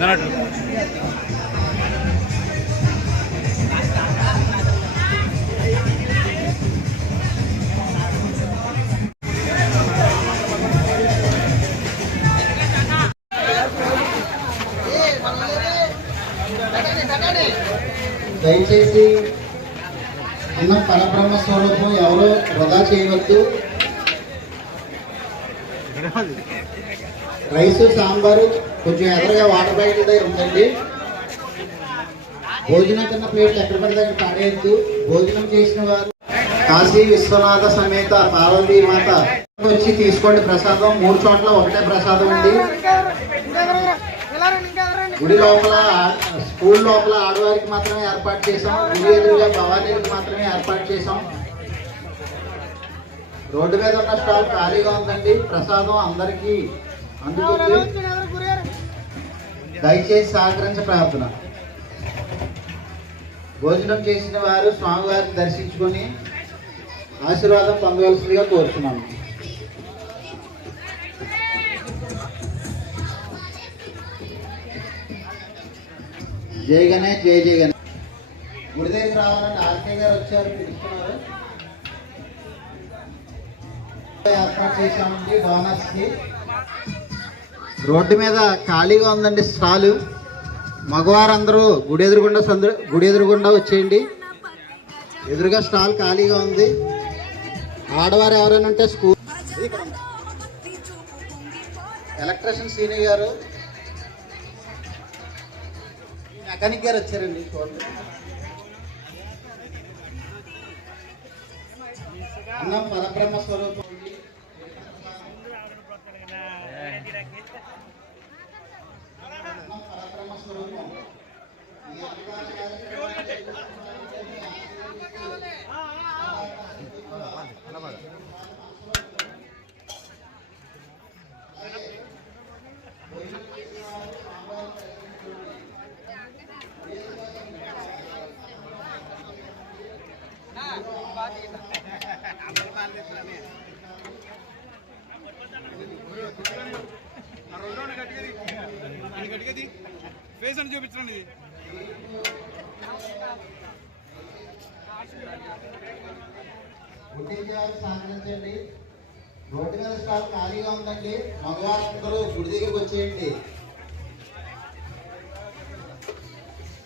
ಕರ್ನಾಟಕ దయచేసి అన్న పరబ్రహ్మ స్వరూపం ఎవరో వృధా చేయవద్దు. రైసు సాంబారు కొంచెం ఎదురుగా వాటర్ బయట దగ్గర ఉందండి భోజనం తిన్న ప్లేట్ ఎక్కడ పడితే అక్కడ పడేయద్దు భోజనం చేసిన వారు కాశీ విశ్వనాథ సమేత పార్వతీ మాత వచ్చి తీసుకోండి ప్రసాదం. మూడు చోట్ల ఒకటే ప్రసాదం ఉంది. గుడి లోపల స్కూల్ లోపల ఆడవారికి మాత్రమే ఏర్పాటు చేసాం గుడి ఎదురుగా భవానీకి మాత్రమే ఏర్పాటు చేసాం రోడ్డు మీద ఉన్న స్టాల్ ఖాళీగా ఉందండి. ప్రసాదం అందరికీ అందుతుంది. దయచేసి సహకరించ ప్రార్థన. భోజనం చేసిన వారు స్వామివారిని దర్శించుకొని ఆశీర్వాదం పొందవలసిందిగా కోరుతున్నాను. జై గణేష్ జై జై గణేష్. గుడి దగ్గర రావాలని ఆర్కే గారు వచ్చారు పిలుస్తున్నారు. ఏర్పాటు చేశామండి డోనర్స్కి రోడ్డు మీద ఖాళీగా ఉందండి స్టాలు. మగవారందరూ గుడి ఎదురుగుండా సందు గుడి ఎదురుగుండా వచ్చేయండి. ఎదురుగా స్టాల్ ఖాళీగా ఉంది. ఆడవారు ఎవరైనా ఉంటే స్కూల్ ఎలక్ట్రిషియన్ సీనియర్ గారు. మెకానిక్ గారు వచ్చారండి చూడండి అన్నం పరబ్రహ్మ స్వరూపం. పరబ్రహ్మ స్వరూపం. ఈ ఫేస్ అని చూపించండి ఇది గుర్తించేవారు సహకరించండి రోడ్డు మీద స్టాల్ ఖాళీగా ఉందండి మగవారందరూ గుడి దగ్గరికి వచ్చేయండి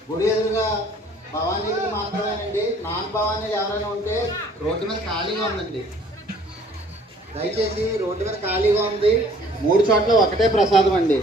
గుడి ఎదురుగా భవానీలు మాత్రమేనండి. నాన్ భవానీలు ఎవరైనా ఉంటే రోడ్డు మీద ఖాళీగా ఉందండి. దయచేసి రోడ్డు మీద ఖాళీగా ఉంది. మూడు చోట్ల ఒకటే ప్రసాదం అండి.